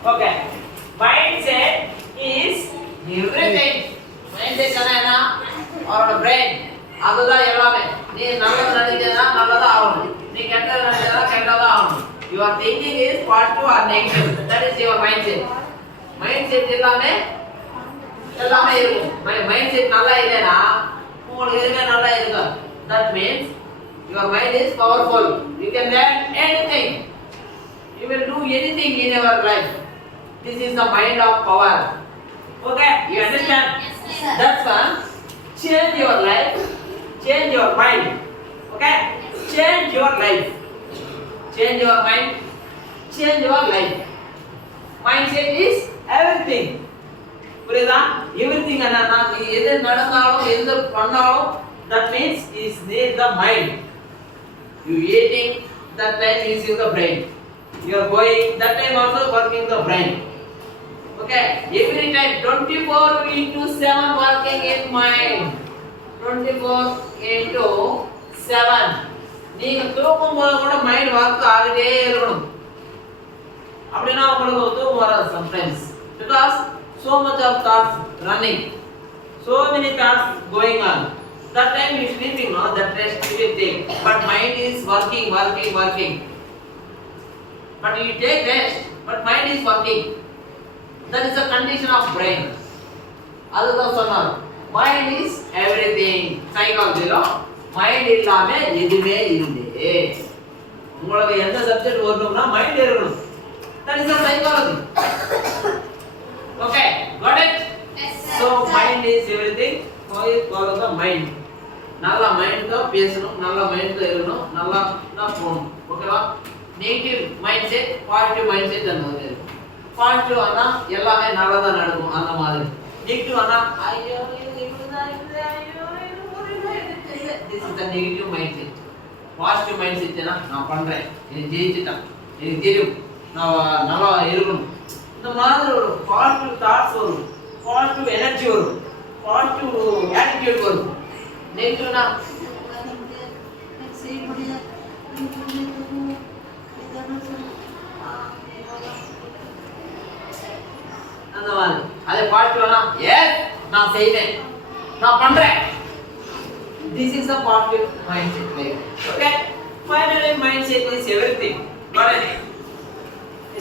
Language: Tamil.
Okay. Mindset is everything. Mindset என்ன அவரோட brain அதுதான் எல்லாமே. நீ நல்லது நினைச்சா நல்லதா ஆகணும். நீ கெட்டது நினைச்சா கெட்டதா ஆகணும். Your thinking is positive or negative. That is your mindset. Mindset எல்லாமே இருக்கும். Mindset நல்லா இல்லைனா உங்களுக்கு எதுவுமே நல்லா இருக்காது. That means your mind is powerful. You can learn anything. You will do anything in your life. This is the mind of power. Okay, you understand? Yes, sir. That's why change your life, change your mind. Okay, change your life, change your mind, change your life. Mindset is everything. புரியுதா? Everything என்னன்னா நீ எது நடந்தாலும் எது பண்ணாலும் that means is near the mind. You eating that time using the brain. You are going that time also working the brain. Okay, every time 24 into 7 working in mind. 24 into 7. நீங்க தூங்கும்போது கூட மைண்ட் வர்க் ஆகிட்டே இருக்கணும். அப்படினா உங்களுக்கு தூக்கம் வராது sometimes because so much of thoughts running, so many thoughts going on. That time you sleeping, no, that rest you will take, but mind is working. But you take rest, but mind is working. That is the condition of brain. அதுதான் சொன்னார் mind is everything. சைக்காலஜில மைண்ட் இல்லாம எதுவுமே இல்லை. உங்களுக்கு எந்த சப்ஜெக்ட் வரணும்னா மைண்ட் இருக்கணும். That is the psychology. Okay, got it? Yes, sir. So mind is everything. Follow the mind. நல்ல மைண்ட் தான் பேசணும், நல்ல மைண்ட் தான் இருக்கணும், நல்லா தான் போகணும். ஓகேவா? Negative mind set, positive mind set அந்த மாதிரி இருக்கும். பாசிட்டிவ் ஆனா எல்லாமே நல்லதா நடக்கும் அந்த மாதிரி. நெகட்டிவ் ஆனா ஐயோ இது இப்படிதான் இருக்குது, ஐயோ இது புரியல, இது தெரியல. This is the negative mindset. Positive mind செட்னா நான் பண்றேன், இது ஜெயிச்சிட்டேன், எனக்கு தெரியும், நான் நல்லா இருக்கணும். இந்த மாதிரி ஒரு பாசிட்டிவ் தாட்ஸ் வரும், பாசிட்டிவ் எனர்ஜி வரும், பாசிட்டிவ் ஆட்டிடியூட் வரும். நெகட்டிவ்னா அந்த மாதிரி. அதே பாசிட்டிவ்னா எஸ் நான் செய்வேன், நான் பண்றேன். This is a positive mindset. Okay, finally mindset is everything. Got it?